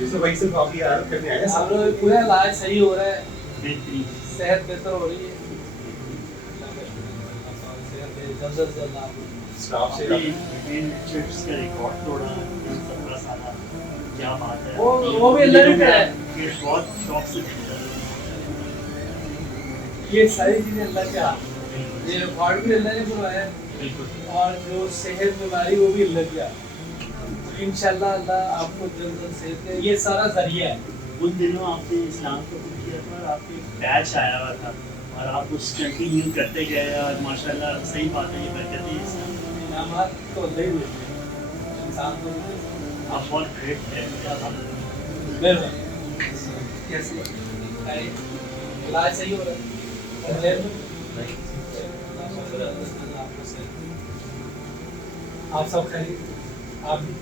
यूसुफ भाई सिर्फ आप ही आराम करने आए हैं आप सब। लोग पूरा इलाज सही हो रहा है, बेहतरीन। सेहत बेहतर हो रही है। जल्द से जल्द आप स्टाफ से आपने विभिन्न चिप्स का रिकॉर्ड तोड़ा 17 साल। क्या बात है। वो भी अल्लाह ने ये कराया। ये बहुत शौक से देखता था। ये सारी चीजें अल्लाह के हाथ में। ये रिकॉर्ड भी अल्लाह ने बनवाया है बिल्कुल। और जो सेहत बीमारी वो भी अल्लाह की हाथ में। इंशाल्लाह अल्लाह आपको जल्द से सेहत दे। ये सारा जरिया है। उन दिनों आपने इस्लाम को कबूल किया था और आपके एक बैच आया हुआ था और आप उस कंटिन्यू करते गए और माशाल्लाह सही बात है, ये बरकत है इस्लाम। इनामात तो अल्लाह ही देते हैं, इंसान को नहीं देता। आप बहुत ग्रेट है। मेहरबानी। कैसे है? इलाज सही हो रहा है? और जेल में? आप सब खैरियत? आप भी?